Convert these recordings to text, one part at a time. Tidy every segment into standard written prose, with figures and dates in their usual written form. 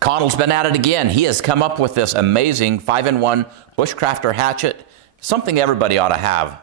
Konel's been at it again. He has come up with this amazing 5-in-1 bushcrafter hatchet, something everybody ought to have.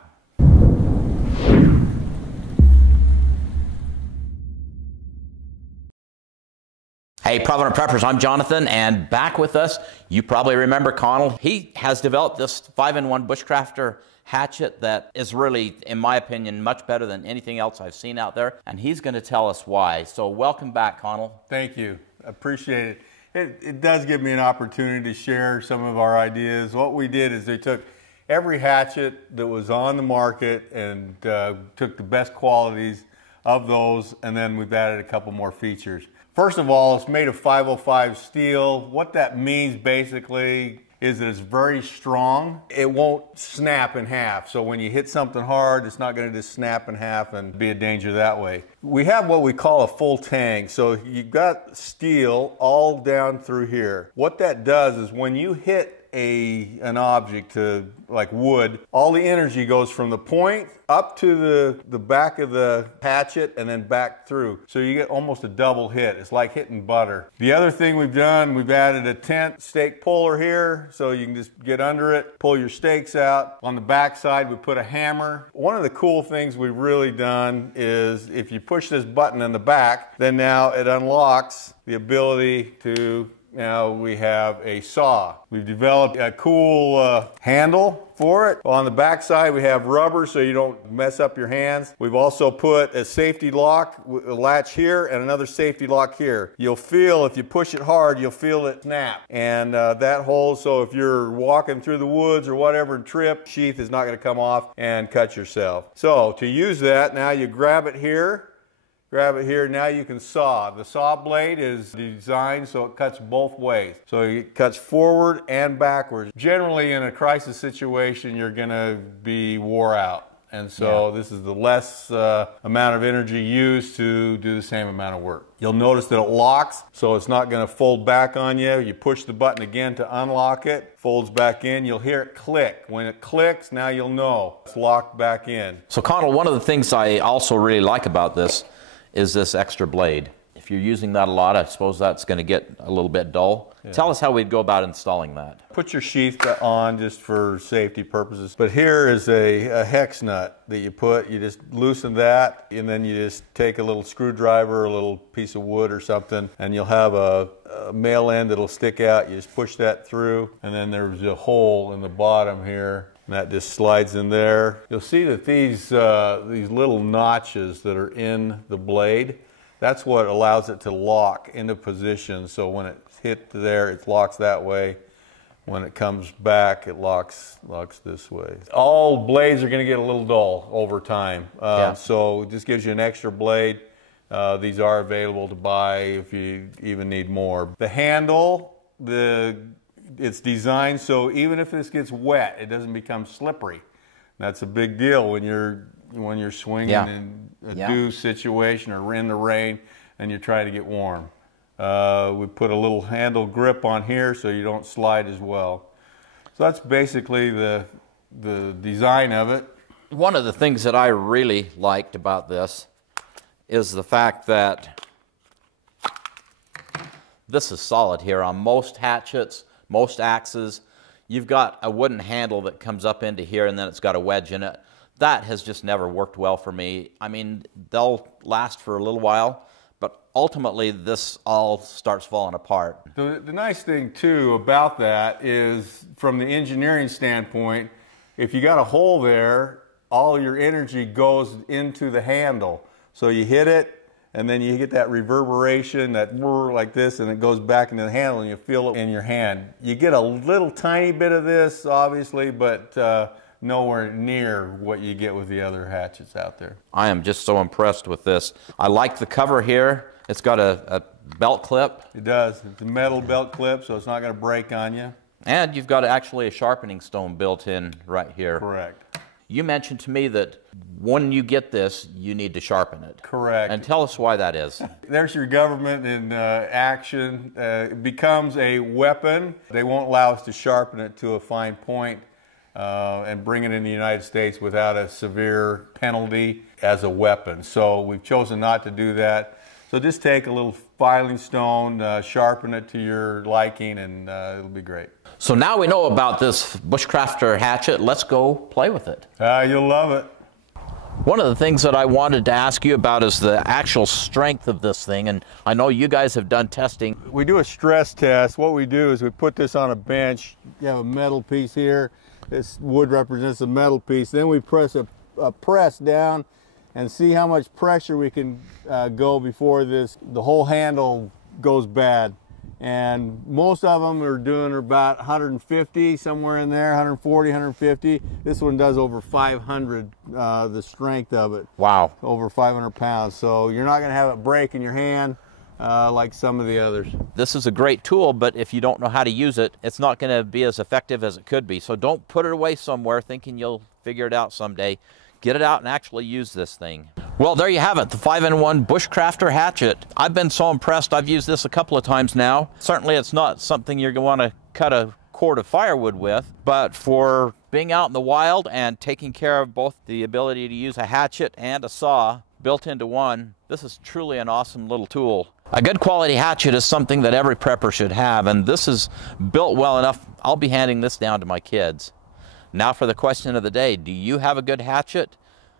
Hey, Provident Preppers, I'm Jonathan, and back with us, you probably remember Konel. He has developed this 5-in-1 bushcrafter hatchet that is really, in my opinion, much better than anything else I've seen out there, and he's going to tell us why. So welcome back, Konel. Thank you. I appreciate it. It does give me an opportunity to share some of our ideas. What we did is they took every hatchet that was on the market and took the best qualities of those, and then we've added a couple more features. First of all, it's made of 505 steel. What that means basically is that it's very strong. It won't snap in half. So when you hit something hard, it's not going to just snap in half and be a danger that way. We have what we call a full tang. So you've got steel all down through here. What that does is when you hit an object like wood, all the energy goes from the point up to the back of the hatchet and then back through. So you get almost a double hit. It's like hitting butter. The other thing we've done, we've added a tent stake puller here, so you can just get under it, pull your stakes out. On the back side, we put a hammer. One of the cool things we've really done is if you push this button in the back, then now it unlocks the ability to now we have a saw. We've developed a cool handle for it. On the back side we have rubber so you don't mess up your hands. We've also put a safety lock, a latch here and another safety lock here. You'll feel, if you push it hard, you'll feel it snap. And that holds so if you're walking through the woods or whatever and trip, sheath is not going to come off and cut yourself. So to use that, now you grab it here. Grab it here, now you can saw. The saw blade is designed so it cuts both ways. So it cuts forward and backwards. Generally in a crisis situation, you're gonna be wore out. And so this is the less amount of energy used to do the same amount of work. You'll notice that it locks, so it's not gonna fold back on you. You push the button again to unlock it, folds back in. You'll hear it click. When it clicks, now you'll know it's locked back in. So Konel, one of the things I also really like about this is this extra blade. If you're using that a lot, I suppose that's going to get a little bit dull. Yeah. Tell us how we'd go about installing that. Put your sheath on just for safety purposes. But here is a hex nut that you put. You just loosen that, and then you just take a little screwdriver, a little piece of wood or something, and you'll have a male end that'll stick out. You just push that through, and then there's a hole in the bottom here. And that just slides in there. You'll see that these little notches that are in the blade, that's what allows it to lock into position. So when it's hit there, it locks that way. When it comes back, it locks this way. All blades are going to get a little dull over time. So it just gives you an extra blade. These are available to buy if you even need more. The handle, it's designed so even if this gets wet, it doesn't become slippery. That's a big deal when you're swinging in a dew situation or in the rain and you're trying to get warm. We put a little handle grip on here so you don't slide as well. So that's basically the design of it. One of the things that I really liked about this is the fact that this is solid here. On most hatchets, most axes, you've got a wooden handle that comes up into here and then it's got a wedge in it. That has just never worked well for me. I mean, they'll last for a little while, but ultimately this all starts falling apart. The nice thing too about that is from the engineering standpoint, if you got a hole there, all your energy goes into the handle. So you hit it, and then you get that reverberation, that whir like this, and it goes back into the handle and you feel it in your hand. You get a little tiny bit of this, obviously, but nowhere near what you get with the other hatchets out there. I am just so impressed with this. I like the cover here. It's got a belt clip. It does. It's a metal belt clip, so it's not going to break on you. And you've got actually a sharpening stone built in right here. Correct. You mentioned to me that when you get this, you need to sharpen it. Correct. And tell us why that is. There's your government in action. It becomes a weapon. They won't allow us to sharpen it to a fine point and bring it in the United States without a severe penalty as a weapon. So we've chosen not to do that. So just take a little filing stone, sharpen it to your liking, and it'll be great. So now we know about this Bushcrafter hatchet. Let's go play with it. You'll love it. One of the things that I wanted to ask you about is the actual strength of this thing, and I know you guys have done testing. We do a stress test. What we do is we put this on a bench. You have a metal piece here. This wood represents a metal piece. Then we press a press down and see how much pressure we can go before the whole handle goes bad. And most of them are doing about 150, somewhere in there, 140, 150. This one does over 500, the strength of it. Wow. Over 500 pounds. So you're not going to have it break in your hand like some of the others. This is a great tool, but if you don't know how to use it, it's not going to be as effective as it could be. So don't put it away somewhere thinking you'll figure it out someday. Get it out and actually use this thing. Well, there you have it, the 5-in-1 Bushcrafter hatchet. I've been so impressed. I've used this a couple of times now. Certainly it's not something you're going to want to cut a cord of firewood with, but for being out in the wild and taking care of both the ability to use a hatchet and a saw built into one, this is truly an awesome little tool. A good quality hatchet is something that every prepper should have, and this is built well enough. I'll be handing this down to my kids. Now for the question of the day, do you have a good hatchet?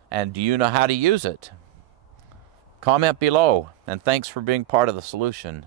And do you know how to use it? Comment below, and thanks for being part of the solution.